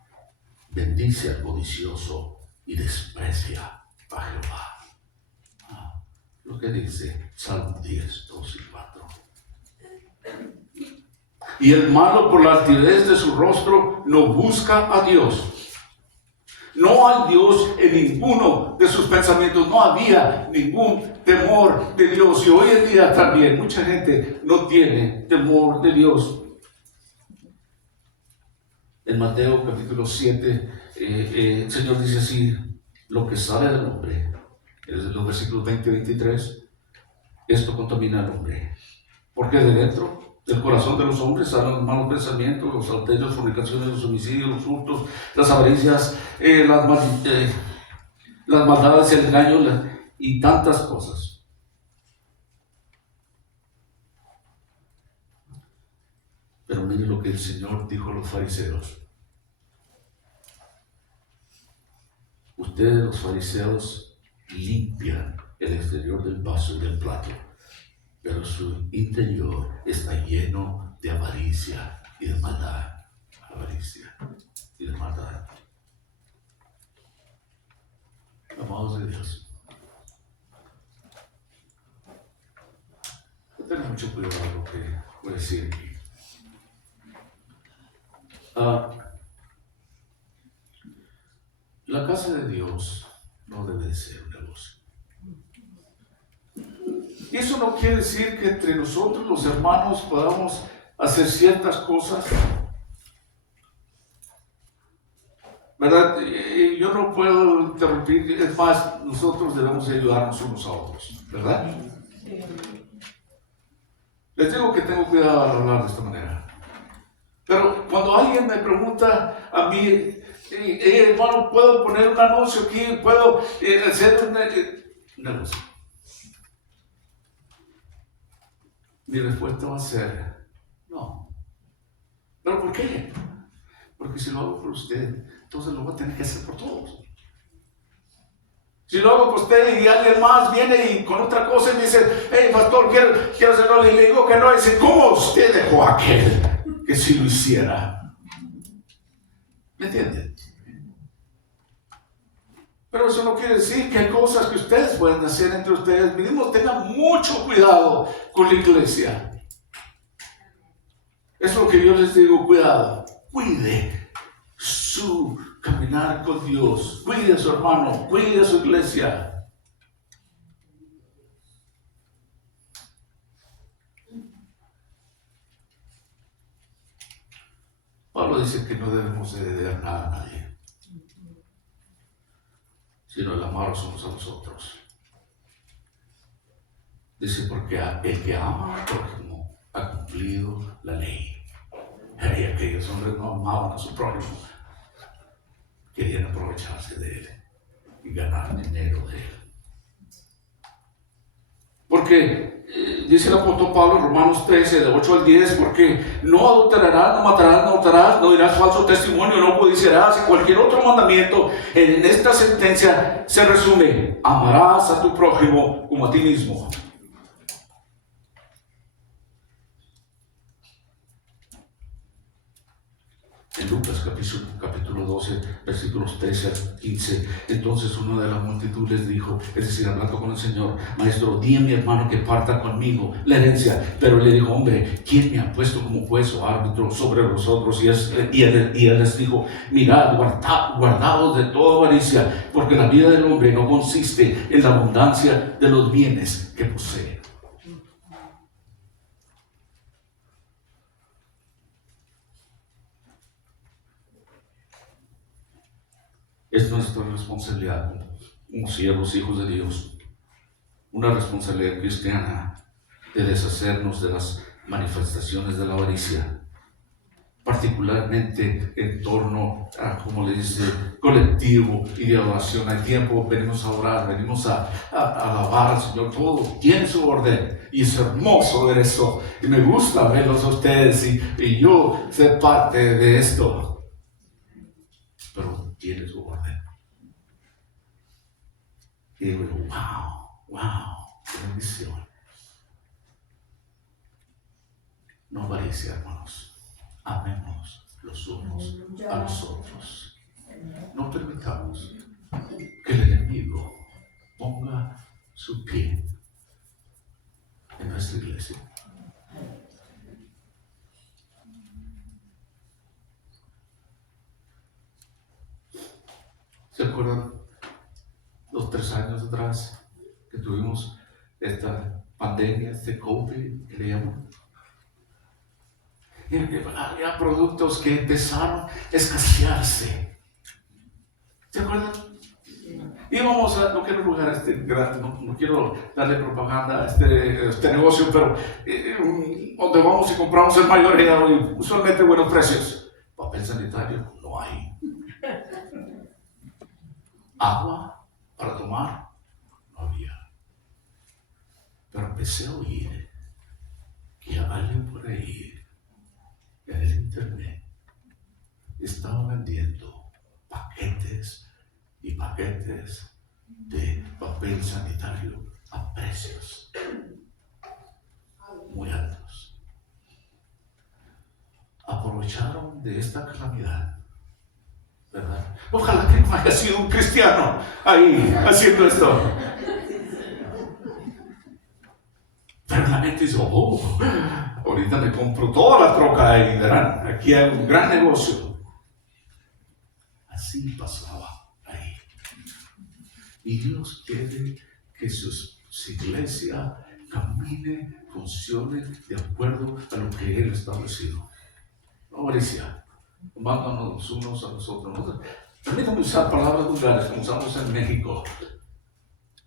Bendice al codicioso y desprecia a Jehová. Lo que dice Salmo 10, 2 y 4. Y el malo por la altivez de su rostro no busca a Dios. No hay Dios en ninguno de sus pensamientos. No había ningún temor de Dios. Y hoy en día también mucha gente no tiene temor de Dios. En Mateo capítulo 7, el Señor dice así: lo que sale del hombre, en los versículos 20 y 23, esto contamina al hombre. Porque de dentro del corazón de los hombres salen los malos pensamientos, los adulterios, las fornicaciones, los homicidios, los hurtos, las avaricias, las maldades, el engaño y tantas cosas. Pero mire lo que el Señor dijo a los fariseos. Ustedes, los fariseos, limpian el exterior del vaso y del plato, pero su interior está lleno de avaricia y de maldad. Avaricia y de maldad. Amados de Dios, hay que tener mucho cuidado con lo que voy a decir aquí. Dios no debe de ser un negocio. Y eso no quiere decir que entre nosotros los hermanos podamos hacer ciertas cosas, ¿verdad? Yo no puedo interrumpir, es más, nosotros debemos ayudarnos unos a otros, ¿verdad? Les digo que tengo cuidado al hablar de esta manera. Pero cuando alguien me pregunta a mí, hermano, ¿puedo poner un anuncio aquí? ¿Puedo hacer un negocio? Mi respuesta va a ser, no. ¿Pero por qué? Porque si lo hago por usted, entonces lo voy a tener que hacer por todos. Si lo hago por usted y alguien más viene y con otra cosa y me dice, hey, pastor, quiero hacerlo, y le digo que no, y dice, ¿cómo usted dejó a aquel que si lo hiciera? ¿Me entienden? Pero eso no quiere decir que hay cosas que ustedes pueden hacer entre ustedes mismos. Tengan mucho cuidado con la iglesia. Es lo que yo les digo, cuidado. Cuide su caminar con Dios. Cuide a su hermano, cuide a su iglesia. Pablo dice que no debemos de deber nada a nadie, sino el amaros unos a los otros. Dice, porque el que ama al prójimo ha cumplido la ley. Y aquellos hombres no amaban a su prójimo, querían aprovecharse de él y ganar dinero de él. Porque dice el apóstol Pablo en Romanos 13, de 8 al 10, porque no adulterarás, no matarás, no hurtarás, no dirás falso testimonio, no codiciarás, y cualquier otro mandamiento. En esta sentencia se resume: amarás a tu prójimo como a ti mismo. En Lucas capítulo 12, versículos 13 al 15, entonces uno de la multitud les dijo, es decir, hablando con el Señor, maestro, di a mi hermano que parta conmigo la herencia. Pero le dijo, hombre, ¿quién me ha puesto como juez o árbitro sobre vosotros? Y él les dijo, mirad, guardaos de toda avaricia, porque la vida del hombre no consiste en la abundancia de los bienes que posee. Es nuestra responsabilidad como siervos, hijos de Dios, una responsabilidad cristiana de deshacernos de las manifestaciones de la avaricia, particularmente en torno a, como le dice, colectivo y de adoración. Hay tiempo, venimos a orar, venimos a alabar al Señor, todo tiene su orden y es hermoso ver eso y me gusta verlos a ustedes y yo ser parte de esto, pero tiene su orden. Y digo, wow, qué bendición. No avaricia, hermanos. Amemos los unos a los otros. No permitamos que el enemigo ponga su pie en nuestra iglesia. ¿Se acuerdan los 3 años atrás que tuvimos esta pandemia, este COVID que le llaman? Y había productos que empezaron a escasearse. ¿Se acuerdan? Íbamos a, no quiero jugar no quiero darle propaganda a este negocio, pero donde vamos y compramos en mayoría, usualmente buenos precios. Papel sanitario no hay. Agua para tomar no había. Pero empecé a oír que alguien por ahí en el internet estaba vendiendo paquetes y paquetes de papel sanitario a precios muy altos. Aprovecharon de esta calamidad, ¿verdad? Ojalá que no haya sido un cristiano ahí haciendo esto. Pero la gente dice, ahorita me compro toda la troca y verán, aquí hay un gran negocio. Así pasaba ahí. Y Dios quiere que su iglesia camine, funcione de acuerdo a lo que Él ha establecido. No, Mauricia, mándanos unos a los otros. Permítanme usar palabras vulgares como usamos en México.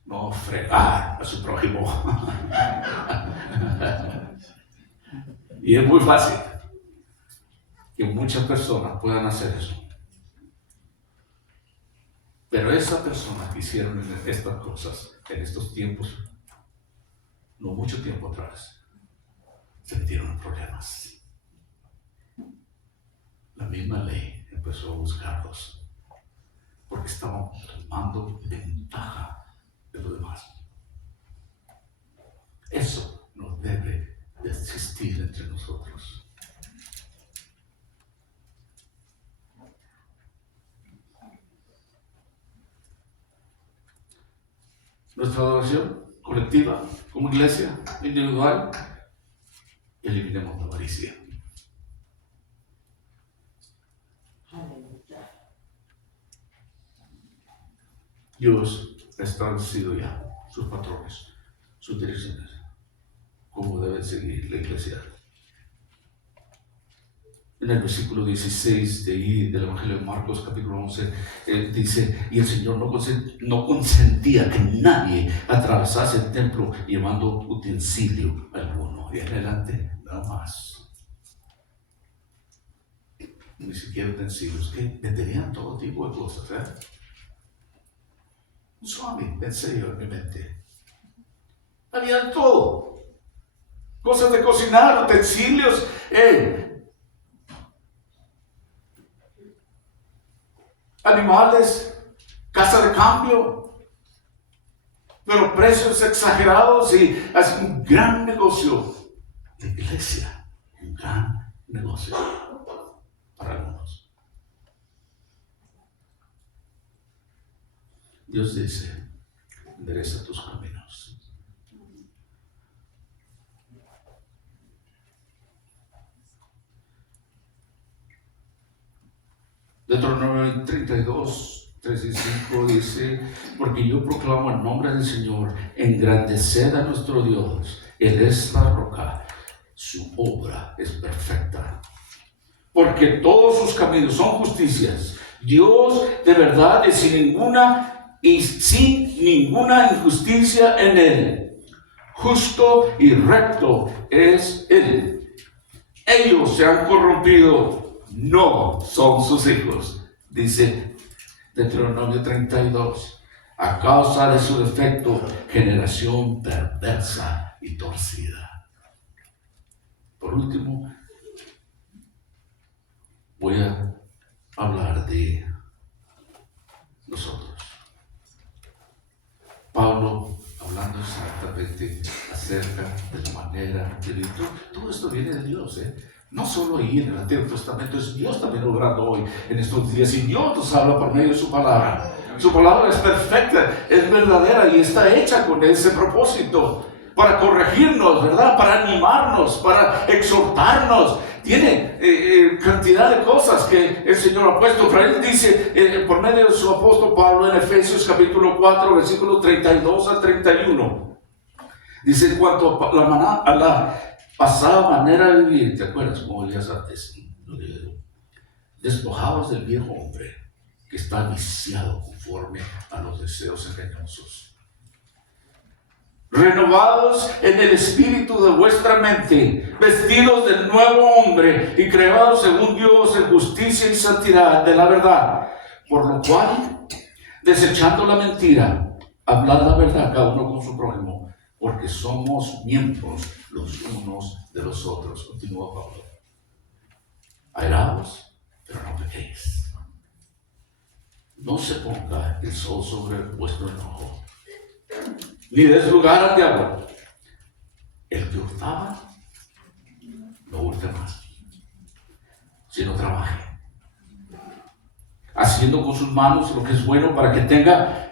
No fregar a su prójimo. Y es muy fácil que muchas personas puedan hacer eso. Pero esas personas que hicieron estas cosas en estos tiempos, no mucho tiempo atrás, se metieron en problemas. La misma ley empezó a buscarlos porque estaban tomando ventaja de lo demás. Eso no debe de existir entre nosotros. Nuestra adoración colectiva, como iglesia, individual, eliminemos la avaricia. Dios ha establecido ya sus patrones, sus direcciones, cómo debe seguir la iglesia. En el versículo 16 de ahí, del Evangelio de Marcos, capítulo 11, dice, y el Señor no consentía que nadie atravesase el templo llevando utensilio alguno. Y en adelante, nada más. Ni siquiera utensilios, que venderían todo tipo de cosas. Un suave, pensé yo en mi mente. Había de todo. Cosas de cocinar, utensilios, animales, casa de cambio, pero precios exagerados y hace un gran negocio. La iglesia, un gran negocio para algunos. Dios dice, endereza tus caminos. Deuteronomio 32, 3 y 5 dice, porque yo proclamo el nombre del Señor, engrandeced a nuestro Dios, Él es la roca, su obra es perfecta. Porque todos sus caminos son justicias. Dios de verdad es sin ninguna injusticia en Él. Justo y recto es Él. Ellos se han corrompido, no son sus hijos, dice Deuteronomio 32, a causa de su defecto, generación perversa y torcida. Por último, voy a hablar de nosotros. Pablo, hablando exactamente acerca de la manera de vivir. Todo esto viene de Dios, No solo ahí en el Antiguo Testamento, es Dios también obrando hoy en estos días. Y Dios nos habla por medio de su palabra. Su palabra es perfecta, es verdadera y está hecha con ese propósito. Para corregirnos, ¿verdad? Para animarnos, para exhortarnos. Tiene cantidad de cosas que el Señor ha puesto. Pero Él dice, por medio de su apóstol Pablo en Efesios capítulo 4, versículos 32 al 31. Dice, en cuanto a la pasada manera de vivir, ¿te acuerdas? Como días antes, despojados del viejo hombre que está viciado conforme a los deseos engañosos. Renovados en el espíritu de vuestra mente, vestidos del nuevo hombre y creados según Dios en justicia y santidad de la verdad. Por lo cual, desechando la mentira, hablad la verdad cada uno con su prójimo, porque somos miembros los unos de los otros. Continúa Pablo. Airaos, pero no pequéis. No se ponga el sol sobre vuestro enojo, ni des lugar al diablo. El que hurtaba, no hurte más, sino trabaje, haciendo con sus manos lo que es bueno para que tenga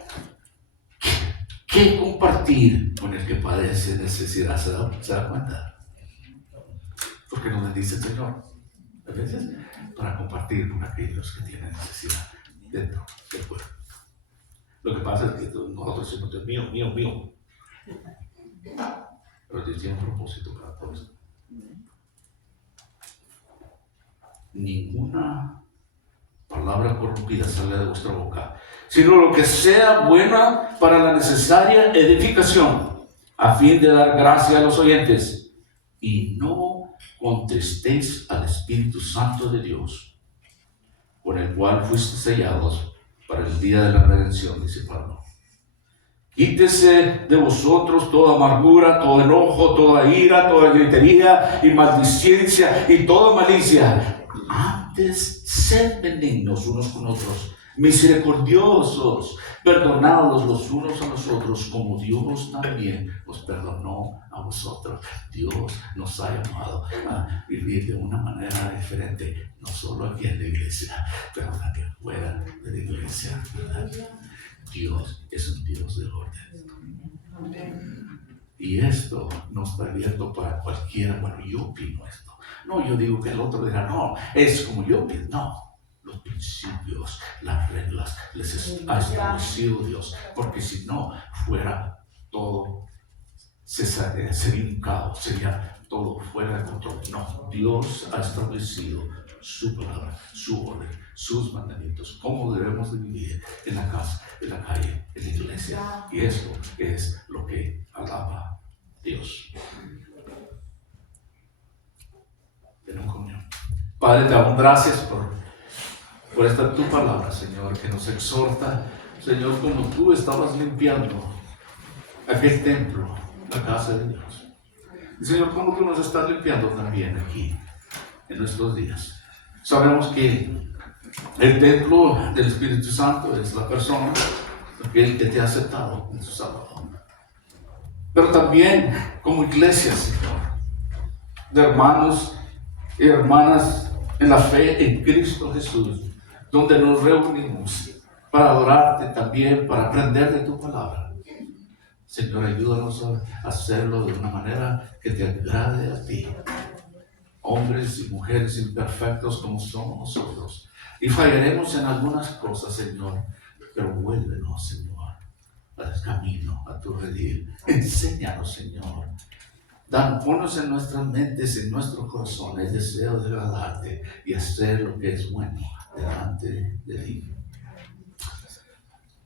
que compartir con el que padece necesidad. ¿Se da cuenta? Porque nos bendice el Señor a veces para compartir con aquellos que tienen necesidad dentro del cuerpo. Lo que pasa es que nosotros decimos, Dios mío, mío, mío. Pero Dios tiene un propósito para todo esto. Ninguna palabra corrompida sale de vuestra boca, sino lo que sea buena para la necesaria edificación, a fin de dar gracia a los oyentes. Y no contristéis al Espíritu Santo de Dios, con el cual fuiste sellados para el día de la redención, dice Pablo. Quítese de vosotros toda amargura, todo enojo, toda ira, toda gritería y maldicencia y toda malicia. Antes, sed benignos unos con otros, misericordiosos, perdonados los unos a los otros, como Dios también os perdonó a vosotros. Dios nos ha llamado a vivir de una manera diferente, no solo aquí en la iglesia, pero también fuera de la iglesia, ¿verdad? Dios es un Dios de orden. Y esto no está abierto para cualquiera. Bueno, yo opino esto. No, yo digo que el otro dirá, no, es como yo opino. No, los principios, las reglas, les ha establecido Dios. Porque si no, fuera todo, sería un caos, sería todo fuera de control. No, Dios ha establecido su palabra, su orden, sus mandamientos, cómo debemos de vivir en la casa, en la calle, en la iglesia. Y esto es lo que alaba Dios. En comunión. Padre, te damos gracias por esta tu palabra, Señor, que nos exhorta, Señor, como tú estabas limpiando aquel templo, la casa de Dios. Y Señor, como tú nos estás limpiando también aquí, en nuestros días. Sabemos que el templo del Espíritu Santo es la persona, aquel que te ha aceptado en su Salvador. Pero también como iglesia, Señor, de hermanos y hermanas en la fe en Cristo Jesús, donde nos reunimos para adorarte también, para aprender de tu palabra. Señor, ayúdanos a hacerlo de una manera que te agrade a ti. Hombres y mujeres imperfectos como somos nosotros. Y fallaremos en algunas cosas, Señor, pero vuélvenos, Señor, al camino, a tu redil. Enséñanos, Señor. Ponnos en nuestras mentes, en nuestro corazón, el deseo de agradarte y hacer lo que es bueno delante de ti.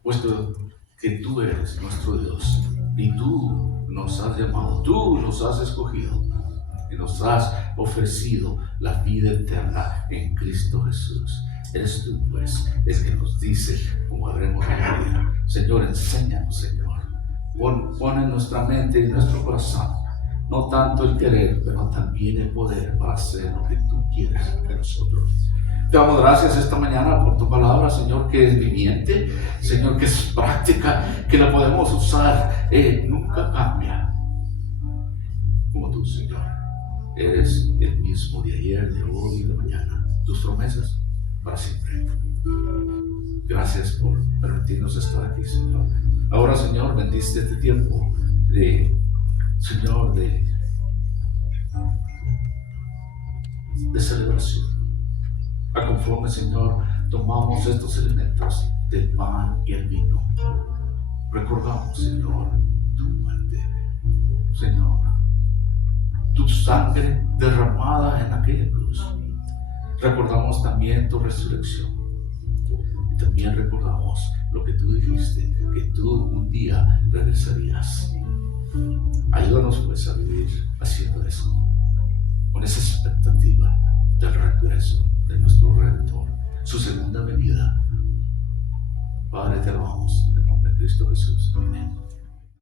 Puesto que tú eres nuestro Dios y tú nos has llamado, tú nos has escogido y nos has ofrecido la vida eterna en Cristo Jesús. Eres tú, pues, el que nos dice cómo habremos de vivir. Señor, enséñanos, Señor. Pon en nuestra mente y en nuestro corazón no tanto el querer, pero también el poder para hacer lo que tú quieres de nosotros. Te damos gracias esta mañana por tu palabra, Señor, que es viviente, Señor, que es práctica, que la podemos usar, nunca cambia. Como tú, Señor, eres el mismo de ayer, de hoy y de mañana. Tus promesas para siempre. Gracias por permitirnos estar aquí, Señor. Ahora, Señor, bendice este tiempo Señor, de celebración. A conforme, Señor, tomamos estos elementos del pan y el vino. Recordamos, Señor, tu muerte, Señor, tu sangre derramada en aquella cruz. Recordamos también tu resurrección. Y también recordamos lo que tú dijiste, que tú un día regresarías. Ayúdanos pues a vivir haciendo eso, con esa expectativa del regreso de nuestro Redentor, su segunda venida. Padre, te amamos en el nombre de Cristo Jesús. Amén.